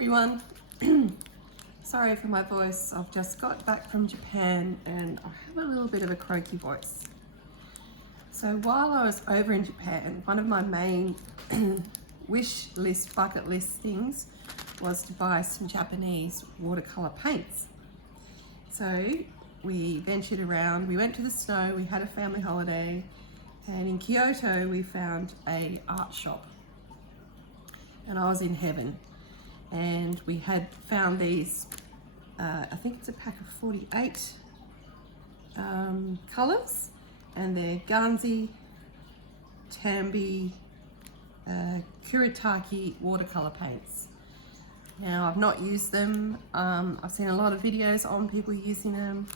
everyone. Sorry for my voice. I've just got back from Japan and I have a little bit of a croaky voice. So while I was over in Japan, one of my main wish list, bucket list things was to buy some Japanese watercolor paints. So we ventured around, we went to the snow, we had a family holiday, and in Kyoto we found a art shop. And I was in heaven. And we had found these, I think it's a pack of 48 colours, and they're Ganzi, Tambi, Kuretake watercolour paints. Now I've not used them, I've seen a lot of videos on people using them.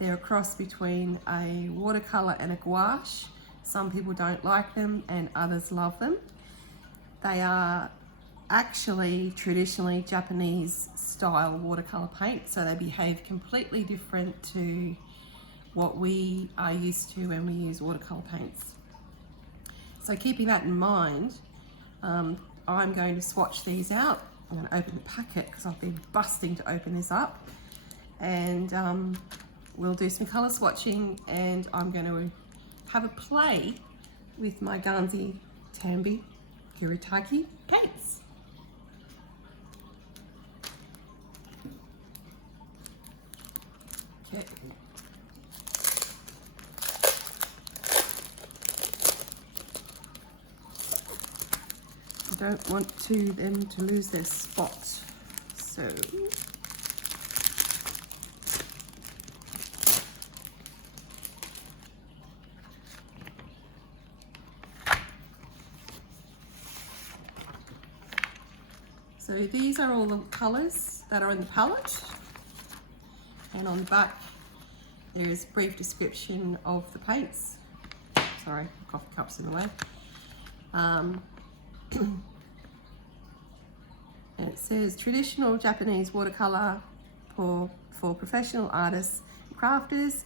They're a cross between a watercolour and a gouache. Some people don't like them and others love them. They are actually traditionally Japanese style watercolor paint, so they behave completely different to what we are used to when we use watercolor paints. So keeping that in mind, I'm going to swatch these out. I'm going to open the packet because I've been busting to open this up, and we'll do some color swatching, and I'm going to have a play with my Ganzi, Tambi, Kuretake paints. Okay. I don't want them to lose their spot, so these are all the colours that are in the palette, and on the back there is a brief description of the paints. Sorry, coffee cup's in the way. And it says traditional Japanese watercolour for professional artists and crafters.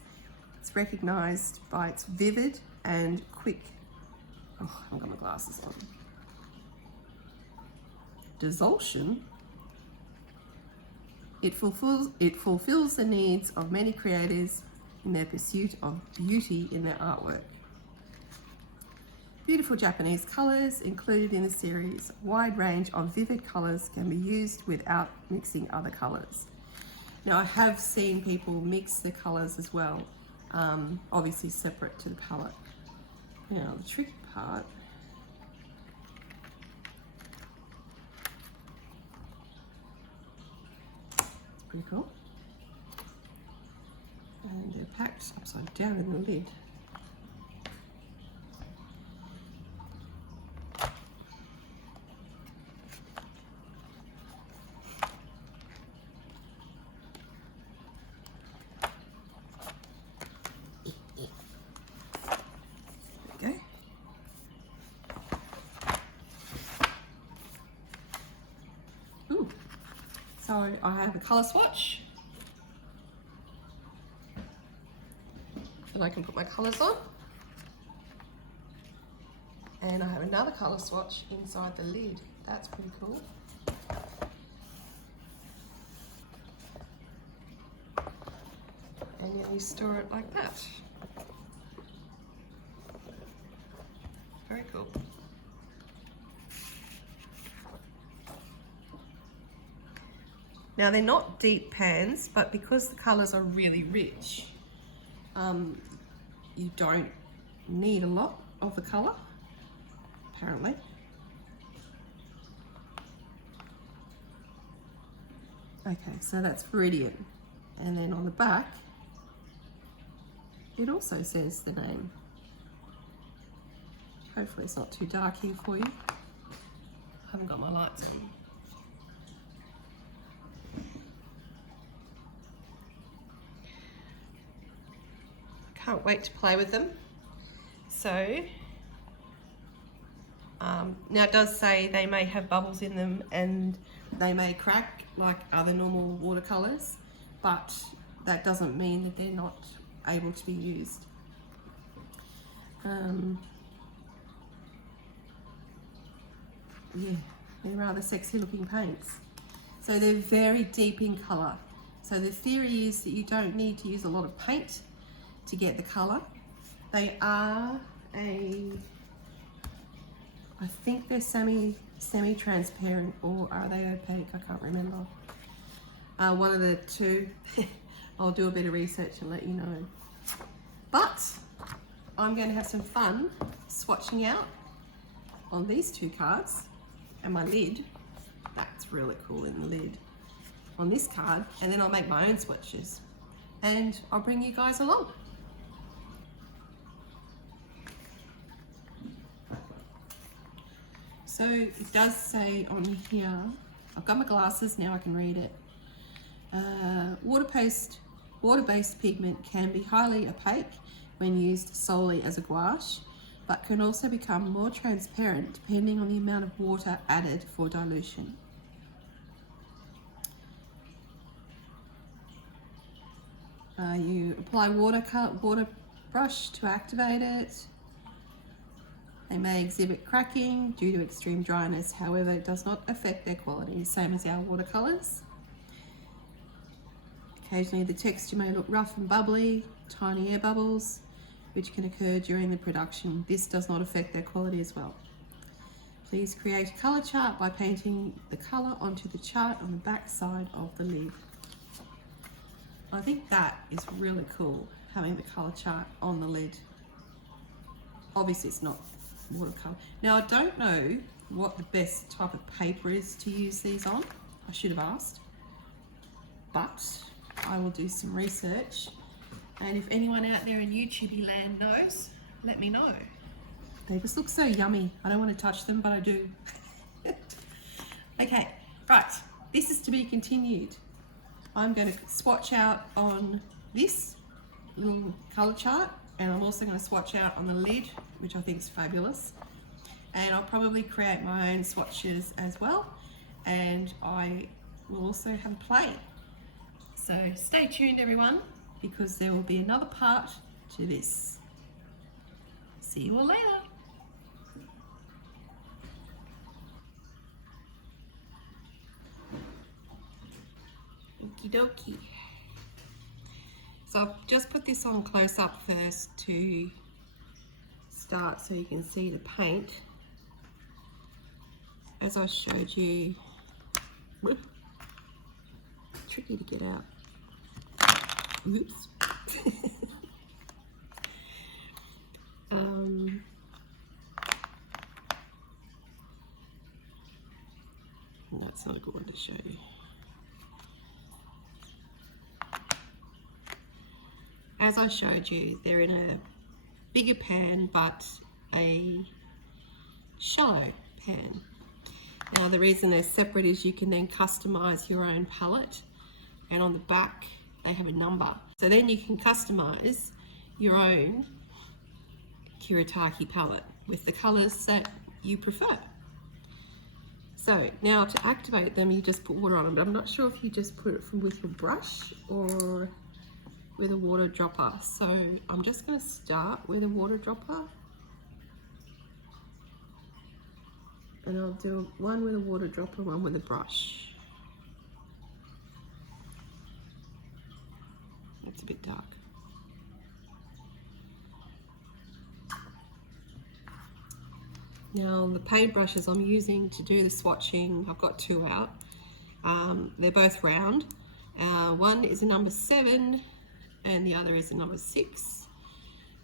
It's recognised by its vivid and quick, oh, I haven't got my glasses on, dissolution. It fulfills the needs of many creators in their pursuit of beauty in their artwork. Beautiful Japanese colours included in the series. A wide range of vivid colours can be used without mixing other colours. Now I have seen people mix the colours as well, obviously separate to the palette. Now the tricky part, pretty cool. And they're packed upside down in the lid. There we go. Ooh. So I have a colour swatch that I can put my colours on, and I have another colour swatch inside the lid. That's pretty cool. And then you store it like that. Very cool. Now they're not deep pans, but because the colours are really rich, you don't need a lot of the colour, apparently. Okay, so that's brilliant. And then on the back, it also says the name. Hopefully it's not too dark here for you. I haven't got my lights on. Can't wait to play with them. So now it does say they may have bubbles in them and they may crack like other normal watercolors, but that doesn't mean that they're not able to be used. Yeah, they're rather sexy looking paints. So So they're very deep in colour. So the theory is that you don't need to use a lot of paint to get the colour. They are I think they're semi-transparent, or are they opaque? I can't remember. One of the two. I'll do a bit of research and let you know. But I'm going to have some fun swatching out on these two cards and my lid. That's really cool in the lid on this card, and then I'll make my own swatches and I'll bring you guys along. So it does say on here, I've got my glasses now, I can read it. Water-based pigment can be highly opaque when used solely as a gouache, but can also become more transparent depending on the amount of water added for dilution. You apply water brush to activate it. They may exhibit cracking due to extreme dryness, however it does not affect their quality, same as our watercolours. Occasionally the texture may look rough and bubbly, tiny air bubbles, which can occur during the production. This does not affect their quality as well. Please create a colour chart by painting the colour onto the chart on the back side of the lid. I think that is really cool, having the colour chart on the lid. Obviously it's not watercolour. Now I don't know what the best type of paper is to use these on. I should have asked, but I will do some research, and if anyone out there in YouTube land knows, let me know. They just look so yummy. I don't want to touch them, but I do. Okay, right, this is to be continued. I'm going to swatch out on this little colour chart, and I'm also going to swatch out on the lid, which I think is fabulous. And I'll probably create my own swatches as well, and I will also have a play. So stay tuned everyone, because there will be another part to this. See you all later. Okie dokie. So I've just put this on close up first to start so you can see the paint. As I showed you, whoop, tricky to get out. Oops. That's not a good one to show you. As I showed you, they're in a bigger pan, but a shallow pan. Now the reason they're separate is you can then customize your own palette, and on the back they have a number. So then you can customize your own Kuretake palette with the colors that you prefer. So now to activate them, you just put water on them, but I'm not sure if you just put it with your brush or with a water dropper. So I'm just going to start with a water dropper, and I'll do one with a water dropper, one with a brush. That's a bit dark. Now the paintbrushes I'm using to do the swatching, I've got two out. They're both round. One is a number 7 and the other is a number 6.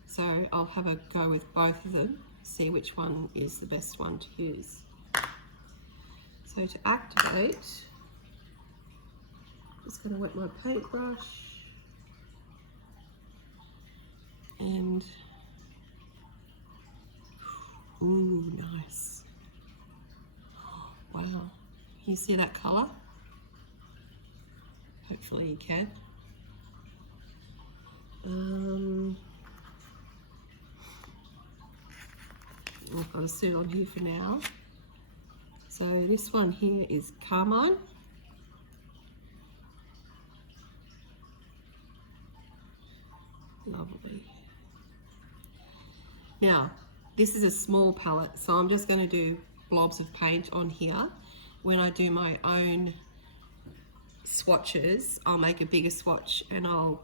So I'll have a go with both of them, see which one is the best one to use. So to activate, I'm just going to wet my paintbrush and ooh, nice. Wow, can you see that colour? Hopefully you can. I've got a suit on here for now. So this one here is Carmine. Lovely. Now, this is a small palette, so I'm just going to do blobs of paint on here when I do my own swatches, I'll make a bigger swatch and I'll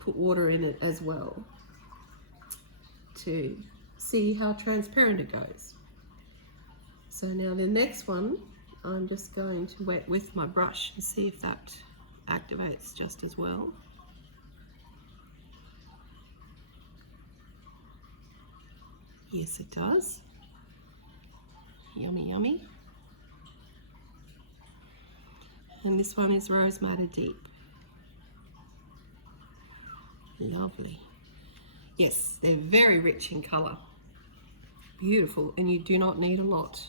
put water in it as well to see how transparent it goes. So now the next one, I'm just going to wet with my brush and see if that activates just as well. Yes, it does. Yummy, yummy. And this one is Rose Madder Deep. Lovely. Yes, they're very rich in colour. Beautiful, and you do not need a lot.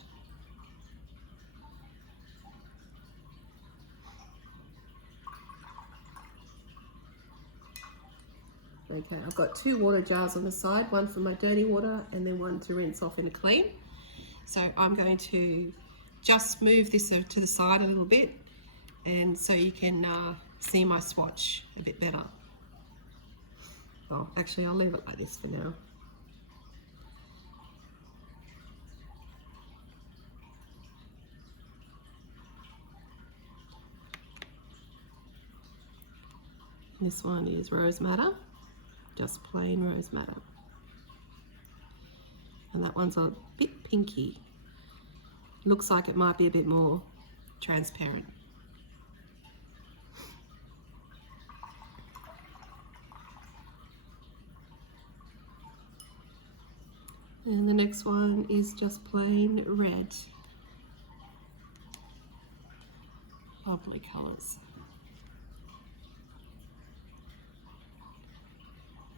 Okay, I've got 2 water jars on the side, one for my dirty water and then one to rinse off in a clean. So I'm going to just move this to the side a little bit, and so you can see my swatch a bit better. Oh, actually I'll leave it like this for now. This one is Rose Madder, just plain Rose Madder. And that one's a bit pinky. Looks like it might be a bit more transparent. And the next one is just plain red. Lovely colours.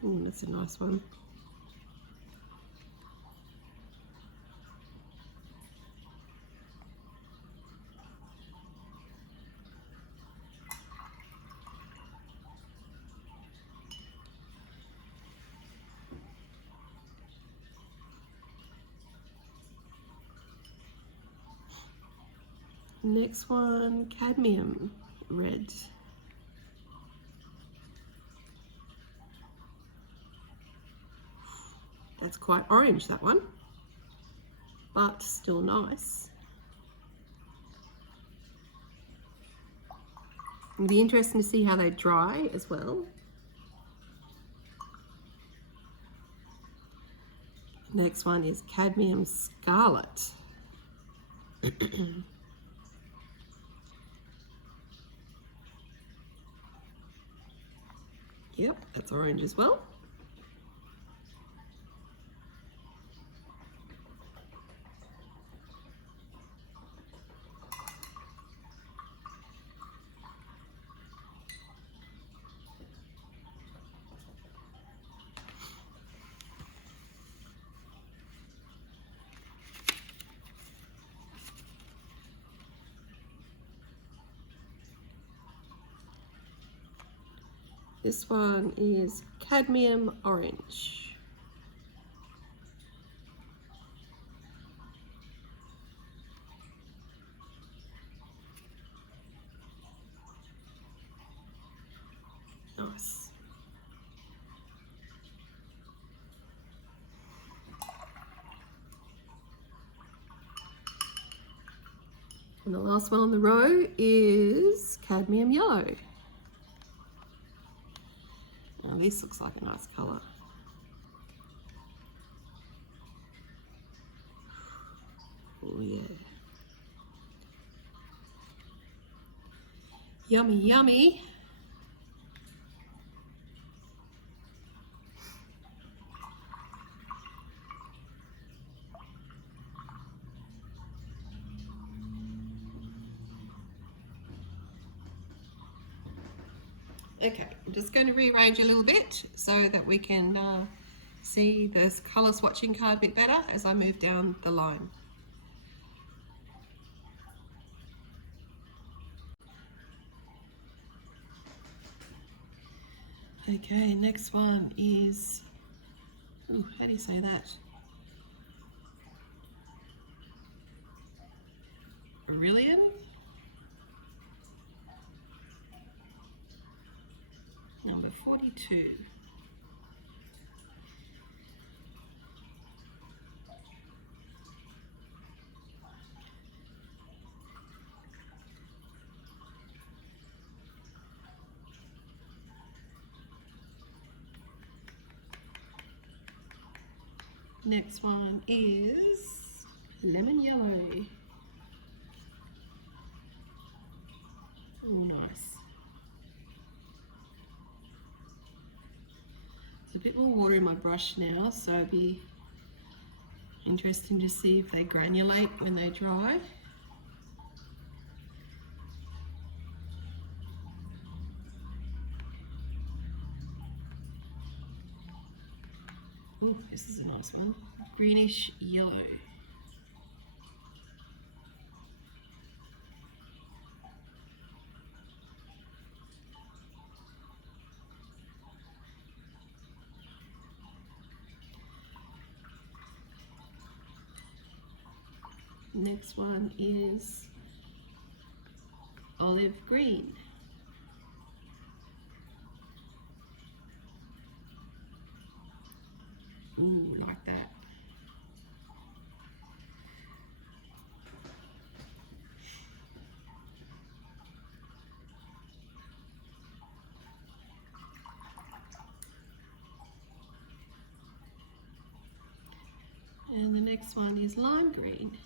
That's a nice one. Next one, cadmium red. That's quite orange, that one, but still nice. It'll be interesting to see how they dry as well. Next one is cadmium scarlet. Yep, that's orange as well. This one is cadmium orange. Nice. And the last one on the row is cadmium yellow. Now this looks like a nice colour. Oh yeah. Yummy, yummy. Okay, I'm just going to rearrange a little bit so that we can see this colour swatching card a bit better as I move down the line. Okay, next one is, ooh, how do you say that? Brilliant. Number 42. Next one is lemon yellow. Oh, nice. There's a bit more water in my brush now, so it'll be interesting to see if they granulate when they dry. Oh, this is a nice one. Greenish yellow. Next one is olive green. Ooh, like that. And the next one is lime green.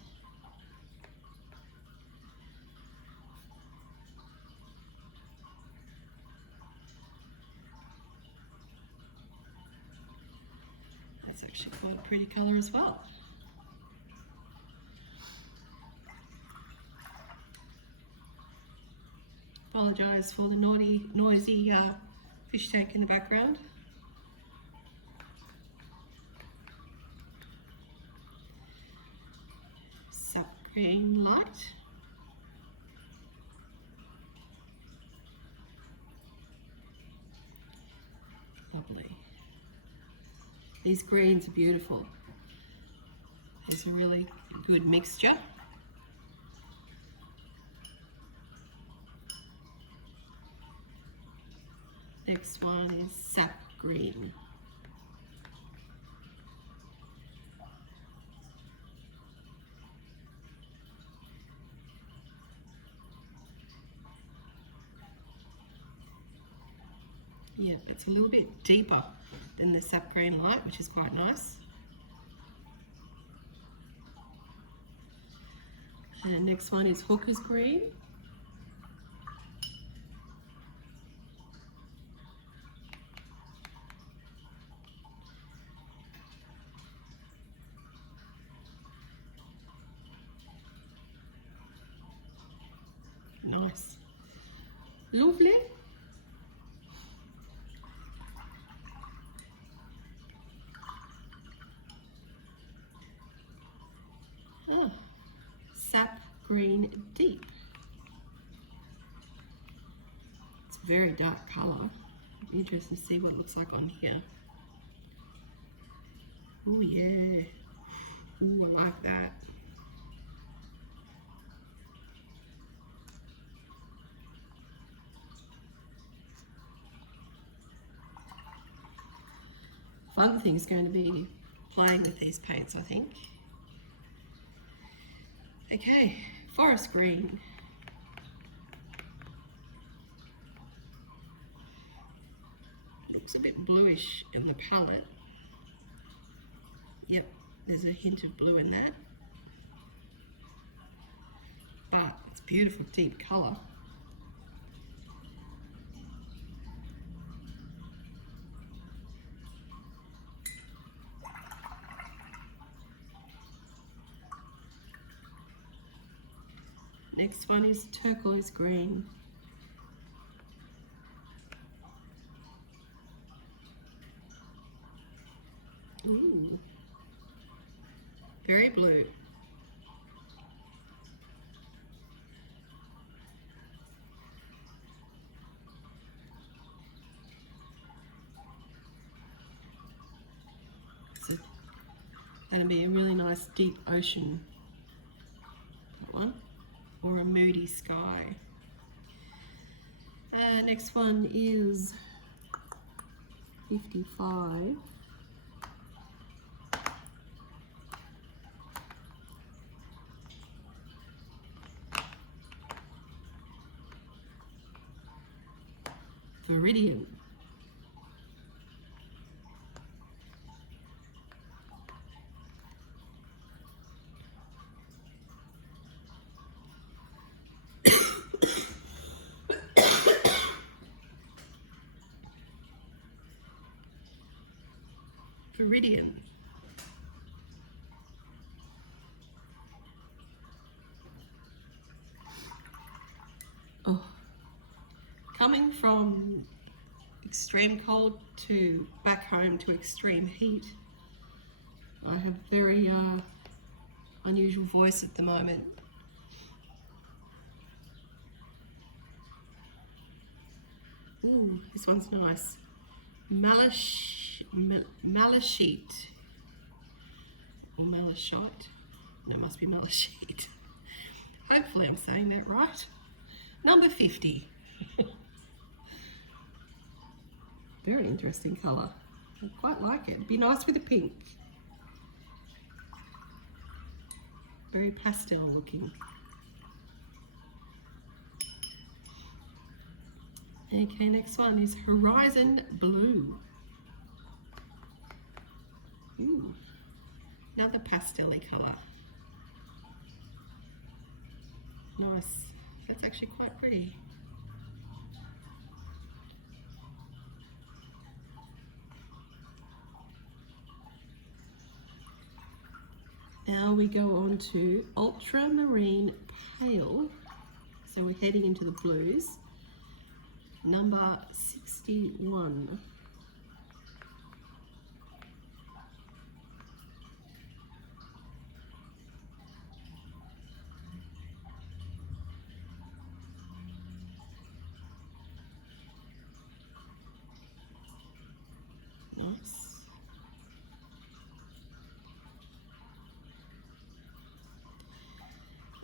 That's actually quite a pretty colour as well. Apologise for the noisy fish tank in the background. Sap green light. Lovely. These greens are beautiful. There's a really good mixture. Next one is sap green. Yeah, it's a little bit deeper than the sap green light, which is quite nice. And next one is hooker's green. Nice. Lovely. Ah, sap green deep. It's a very dark colour. Interesting to see what it looks like on here. Oh yeah. Ooh, I like that. Fun thing is going to be playing with these paints, I think. Okay, forest green. Looks a bit bluish in the palette. Yep, there's a hint of blue in that. But it's beautiful deep colour. Next one is turquoise green. Ooh, very blue. So that'll be a really nice deep ocean, that one, or a moody sky. Next one is 55. Viridian. Viridian. Oh, coming from extreme cold to back home to extreme heat, I have a very unusual voice at the moment. Ooh, this one's nice. Malachite or malachite. No, it must be malachite. Hopefully I'm saying that right. Number 50. Very interesting colour. I quite like it. It'd be nice with a pink. Very pastel looking. Okay, next one is Horizon Blue. Ooh, another pastel-y colour. Nice. That's actually quite pretty. Now we go on to Ultramarine Pale. So we're heading into the blues. Number 61. Nice.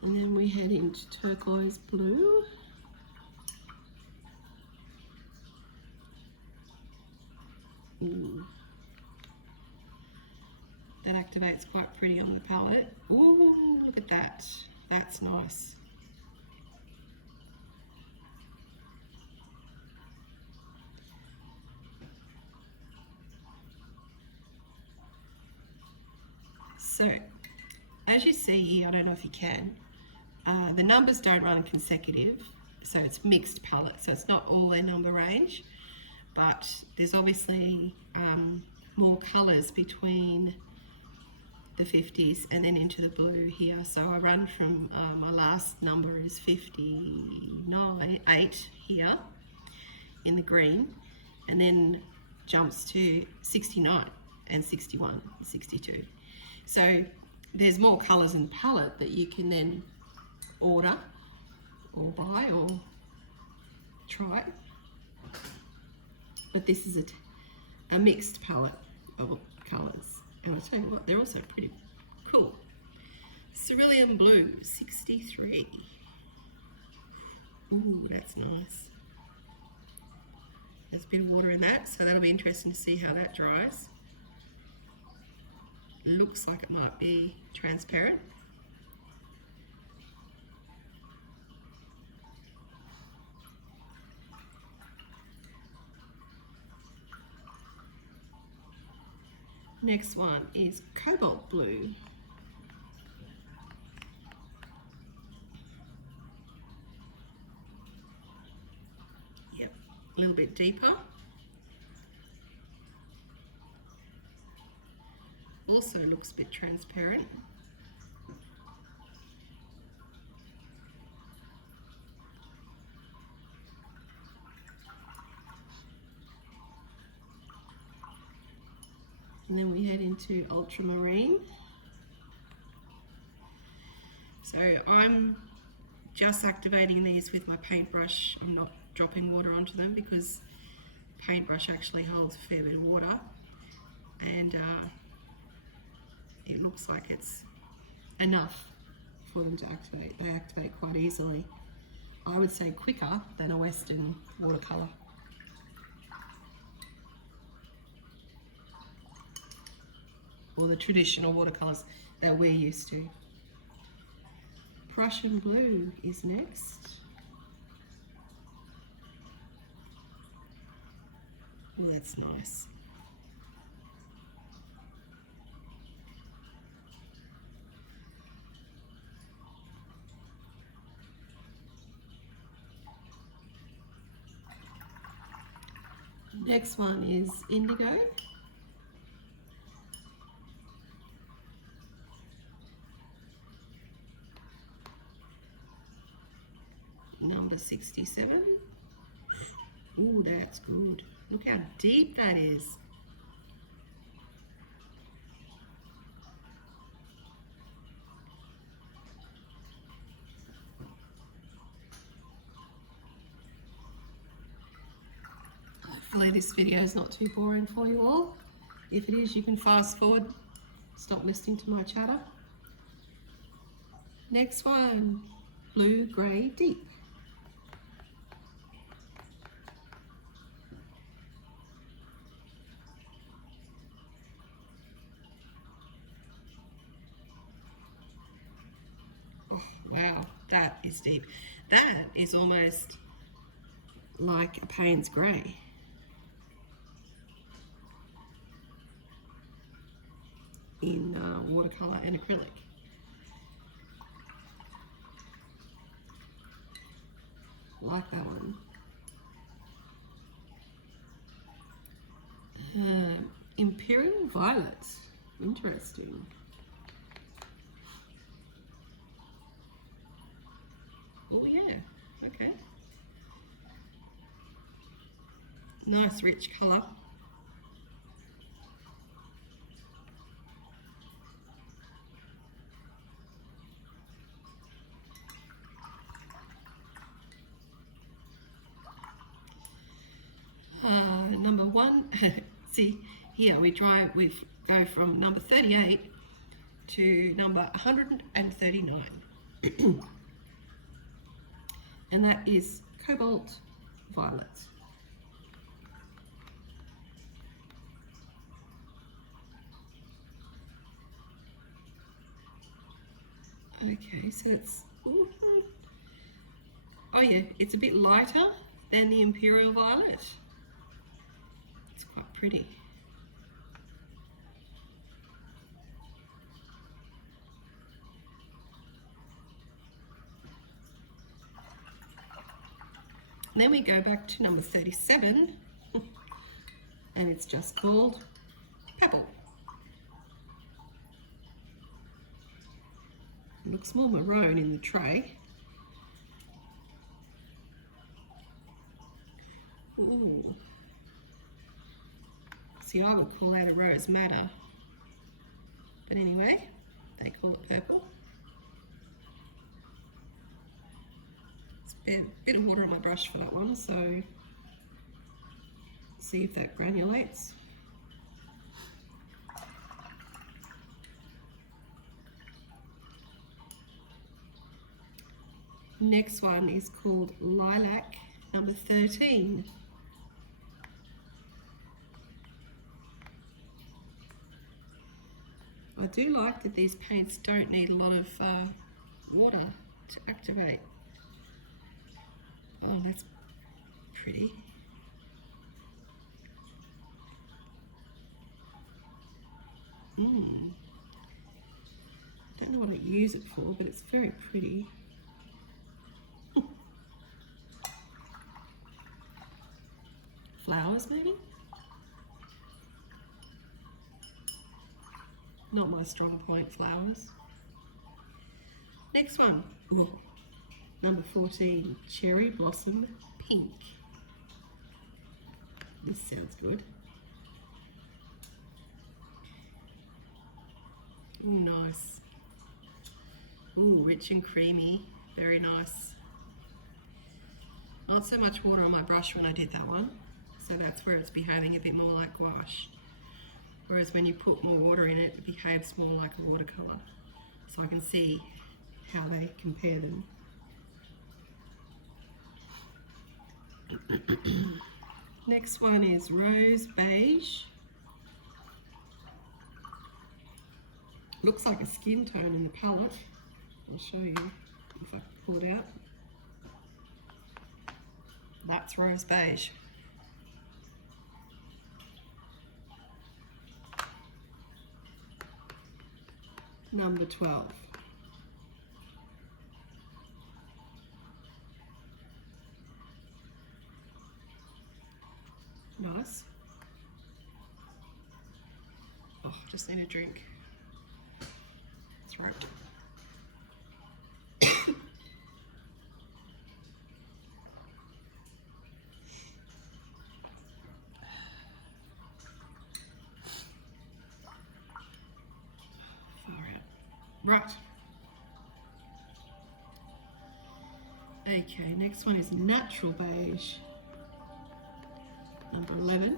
And then we head into turquoise blue. Ooh. That activates quite pretty on the palette. Ooh, look at that. That's nice. So, as you see here, I don't know if you can, the numbers don't run consecutive, so it's mixed palette, so it's not all their number range, but there's obviously more colours between the 50s and then into the blue here. So I run from, my last number is 8 here in the green, and then jumps to 69 and 61 and 62. So there's more colours in the palette that you can then order or buy or try. But this is a mixed palette of colours. And I'll tell you what, they're also pretty cool. Cerulean Blue, 63. Ooh, that's nice. There's a bit of water in that, so that'll be interesting to see how that dries. Looks like it might be transparent. Next one is Cobalt Blue. Yep, a little bit deeper. Also looks a bit transparent. And then we head into Ultramarine. So I'm just activating these with my paintbrush. I'm not dropping water onto them because the paintbrush actually holds a fair bit of water, and it looks like it's enough for them to activate. They activate quite easily. I would say quicker than a Western watercolour. Or the traditional watercolours that we're used to. Prussian Blue is next. Oh, that's nice. Next one is Indigo. number 67. Ooh, that's good. Look how deep that is. Hopefully this video is not too boring for you all. If it is, you can fast forward, stop listening to my chatter. Next one, blue, grey, deep. Oh, wow, that is deep. That is almost like a Payne's grey. In watercolour and acrylic. Like that one. Imperial Violet. Interesting. Oh yeah, okay. Nice rich colour. Number one, see here we go from number 38 to number 139. And that is Cobalt Violet. Okay, so it's, oh yeah, it's a bit lighter than the Imperial Violet. It's quite pretty. And then we go back to number 37, and it's just called Pebble. It looks more maroon in the tray. Ooh. See, I would call that a rose madder. But anyway, they call it purple. It's a bit of water on my brush for that one, so see if that granulates. Next one is called Lilac, number 13. I do like that these paints don't need a lot of water to activate. Oh, that's pretty. I don't know what I use it for, but it's very pretty. Flowers, maybe? Not my strong point, flowers. Next one. Ooh. Number 14, Cherry Blossom Pink. This sounds good. Ooh, nice. Ooh, rich and creamy. Very nice. Not so much water on my brush when I did that one. So that's where it's behaving a bit more like gouache. Whereas when you put more water in it, it behaves more like a watercolour. So I can see how they compare them. Next one is Rose Beige. Looks like a skin tone in the palette. I'll show you if I can pull it out. That's Rose Beige. Number 12. Nice. Oh, just need a drink. Throat. Right. Okay, next one is Natural Beige, number 11.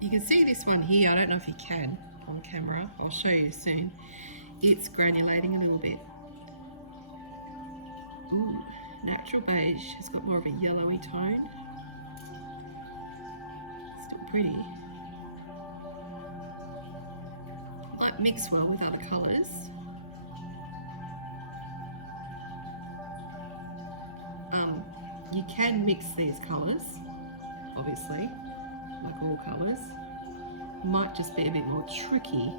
You can see this one here, I don't know if you can on camera, I'll show you soon. It's granulating a little bit. Ooh, Natural Beige has got more of a yellowy tone. Still pretty. Might mix well with other colours. You can mix these colours, obviously, like all colours. Might just be a bit more tricky,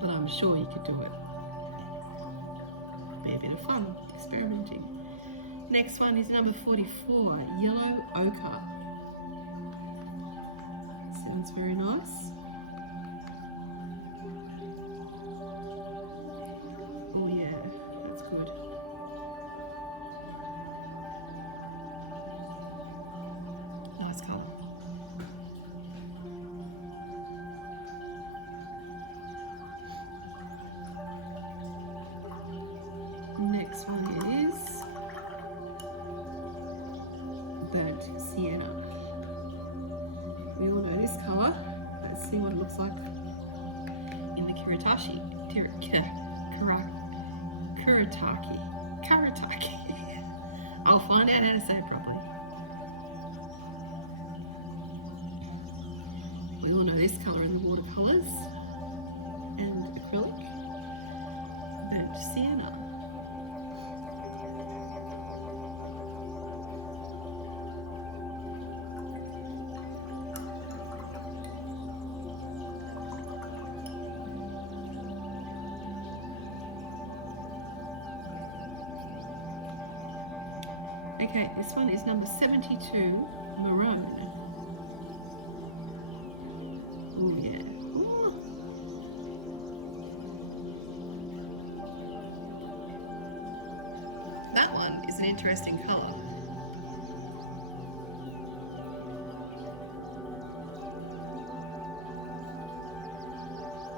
but I'm sure you could do it. Be a bit of fun, experimenting. Next one is number 44, Yellow Ochre. Sounds very nice. Oh yeah, that's good. Nice colour. Next one is Burnt Sienna. We all know this colour. Let's see what it looks like in the Kuretake. Kuretake. I'll find out how to say it properly. We all know this colour in the watercolours and acrylic. Burnt Sienna. Okay, this one is number 72, Maroon. Oh yeah. Ooh. That one is an interesting colour.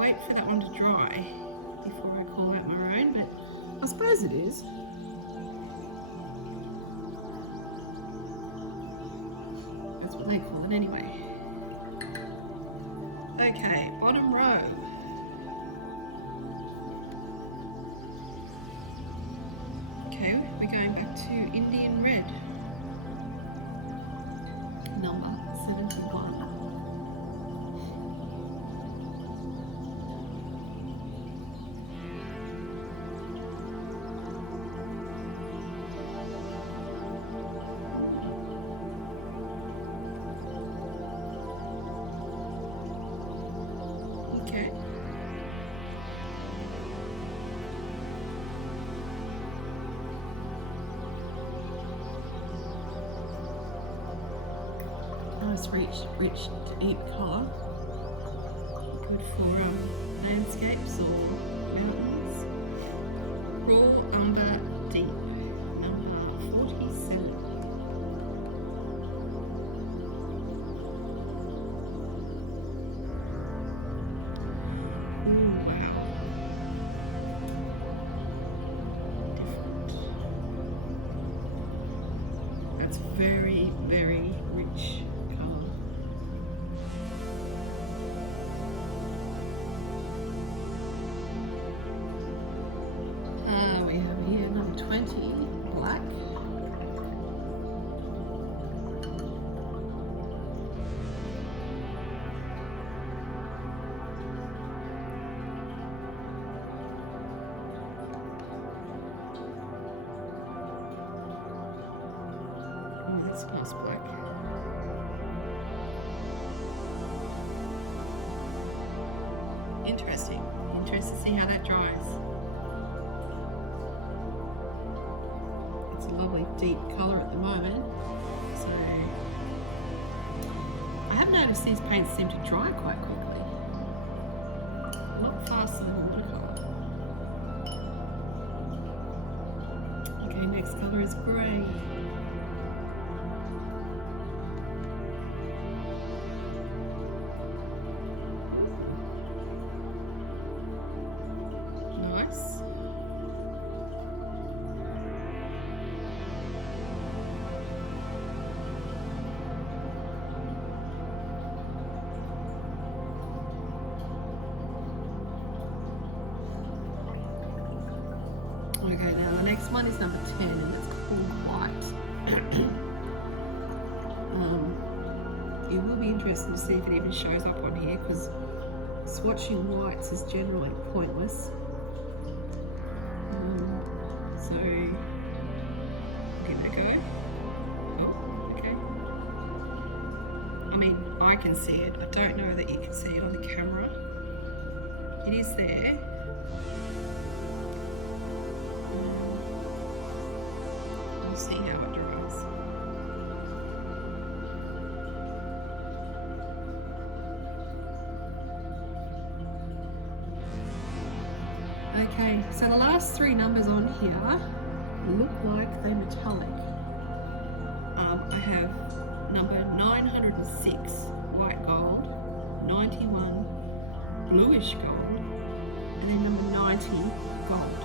Wait for that one to dry before I call out Maroon, but I suppose it is. That's what they call it anyway. Okay, bottom row. Okay, we're going back to Indian Red. Number 71. Nice, rich, deep colour. Good for landscapes or mountains. Raw Umber Deep, number 47. Ooh, wow. Different. That's very, very rich. We have here number 20, black. Oh, that's nice black. Interesting. Interested to see how that dries. It's a lovely deep colour at the moment. So I have noticed these paints seem to dry quite quickly. A lot faster than watercolour. Okay, next colour is grey. one is number 10 and it's called White. It will be interesting to see if it even shows up on here, because swatching whites is generally pointless. So give it a go. Oh, okay. I mean, I can see it. I don't know that you can see it on the camera. It is there. We'll see how it dries. Okay, so the last three numbers on here look like they're metallic. I have number 906 white gold, 91 bluish gold, and then number 90 gold.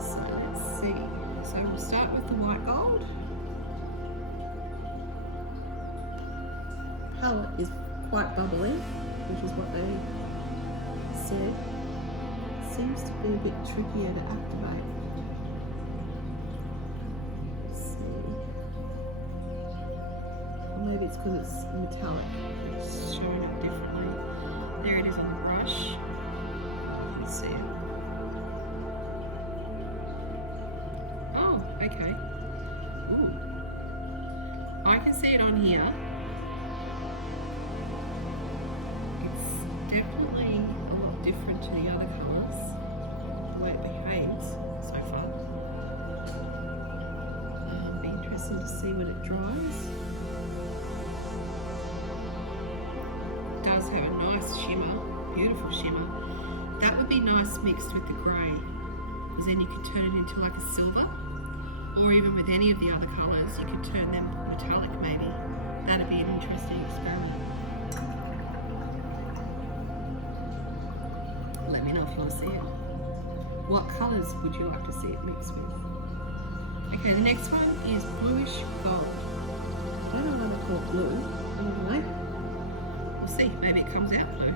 So let's see. So we'll start with the white gold. Palette is quite bubbly, which is what they said. Seems to be a bit trickier to activate. Let's see. Or maybe it's because it's metallic. It's showing it differently. There it is on the brush. You can see it. Oh, okay. Ooh. I can see it on here. It's definitely a lot different to the other colours. The way it behaves so far. It'll be interesting to see when it dries. It does have a nice shimmer, beautiful shimmer. That would be nice mixed with the grey, because then you could turn it into like a silver, or even with any of the other colours, you could turn them metallic maybe. That'd be an interesting experiment. Let me know if you want to see it. What colours would you like to see it mixed with? Okay, the next one is bluish gold. I don't know why they call it blue. Anyway, we'll see. Maybe it comes out blue.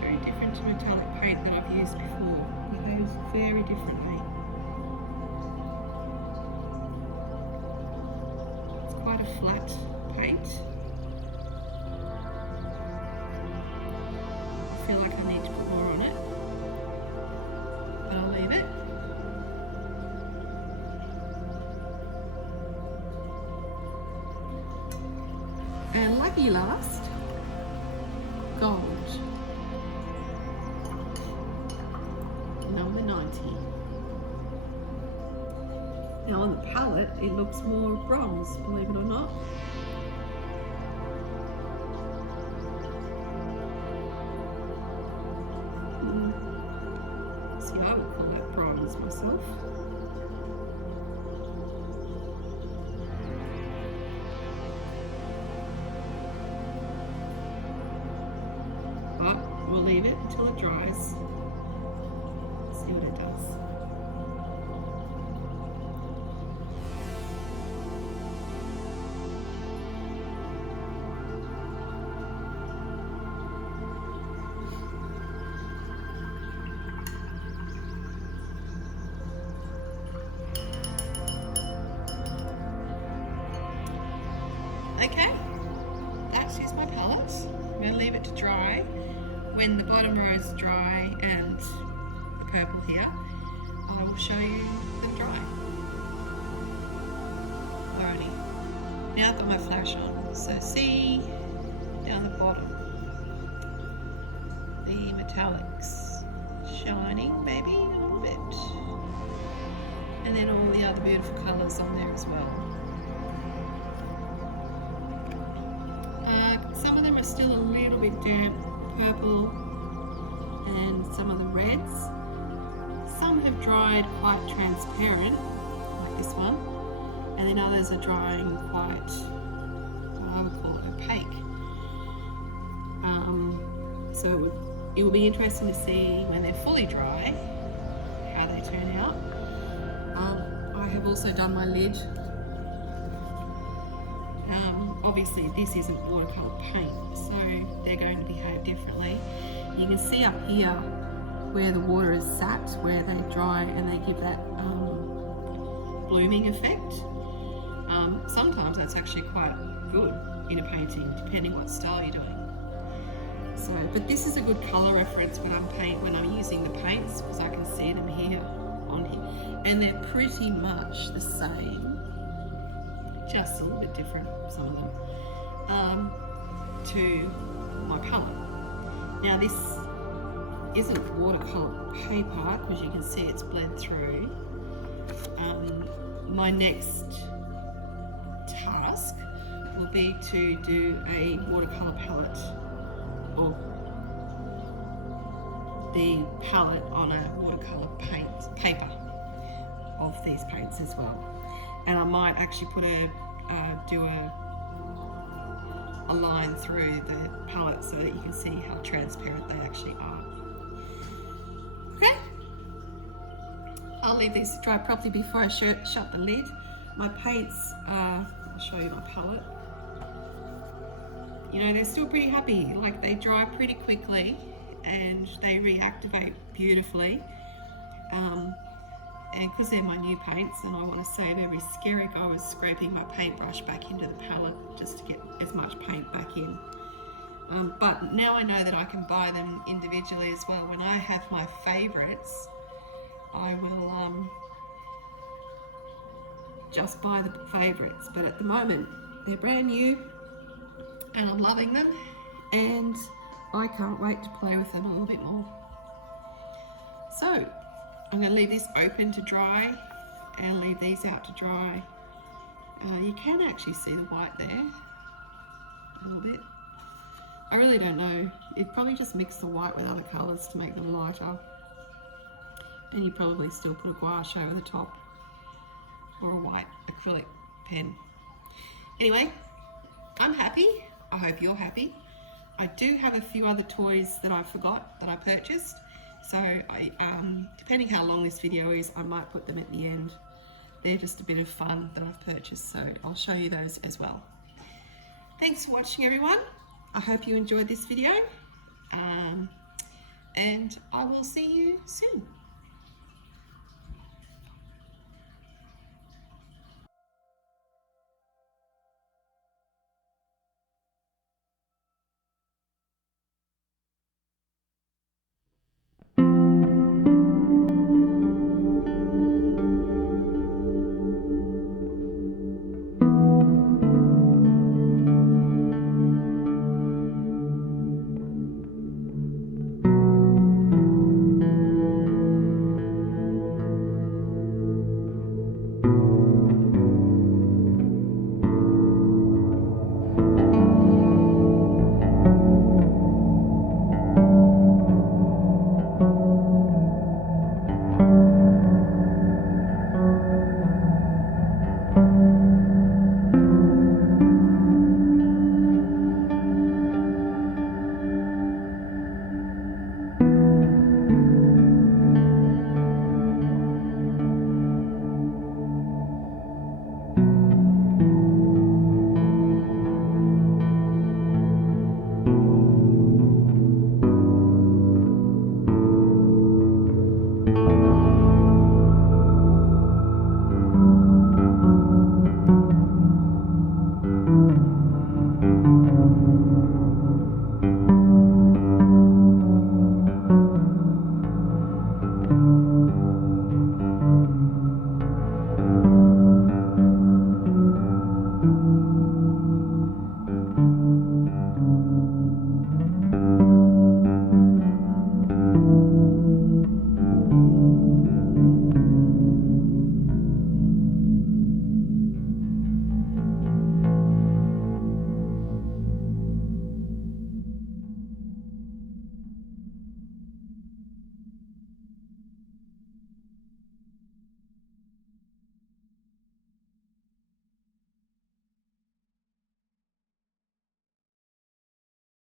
Very different to metallic paint that I've used before. It behaves very differently. It's quite a flat paint. I feel like I need to put more on it, but I'll leave it. And lucky last, gold. Number 90. Now on the palette, it looks more bronze, believe it or not. See, I would call that bronze myself. But we'll leave it until it dries. See what it does. Okay, that's just my palette. I'm going to leave it to dry. When the bottom row is dry and the purple here, I will show you them dry. Alrighty, now I've got my flash on. So see down the bottom, the metallics shining maybe a little bit. And then all the other beautiful colours on there as well. Some of them are still a little bit damp, purple, and some of the reds. Some have dried quite transparent, like this one, and then others are drying quite, what I would call opaque. So it will be interesting to see when they're fully dry, how they turn out. I have also done my lid. obviously this isn't watercolour paint, so they're going to behave differently. You can see up here where the water is sat, where they dry and they give that blooming effect. Sometimes that's actually quite good in a painting, depending what style you're doing. So, but this is a good colour reference when I'm using the paints, because I can see them here on here, and they're pretty much the same, just a little bit different, some of them, to my palette. Now this isn't watercolour paper, because you can see it's bled through. My next task will be to do a watercolour palette, or the palette on a watercolour paper of these paints as well. And I might actually put do a line through the palette so that you can see how transparent they actually are. Okay, I'll leave these to dry properly before I shut the lid. My paints, I'll show you my palette. You know, they're still pretty happy, like they dry pretty quickly and they reactivate beautifully. And because they're my new paints and I want to save every skerrick, I was scraping my paintbrush back into the palette just to get as much paint back in. But now I know that I can buy them individually as well. When I have my favourites, I will just buy the favourites. But at the moment, they're brand new and I'm loving them, and I can't wait to play with them a little bit more. So I'm going to leave this open to dry and leave these out to dry. You can actually see the white there a little bit. I really don't know. You'd probably just mix the white with other colours to make them lighter. And you probably still put a gouache over the top, or a white acrylic pen. Anyway, I'm happy. I hope you're happy. I do have a few other toys that I forgot that I purchased. So depending how long this video is, I might put them at the end. They're just a bit of fun that I've purchased, so I'll show you those as well. Thanks for watching, everyone. I hope you enjoyed this video, and I will see you soon.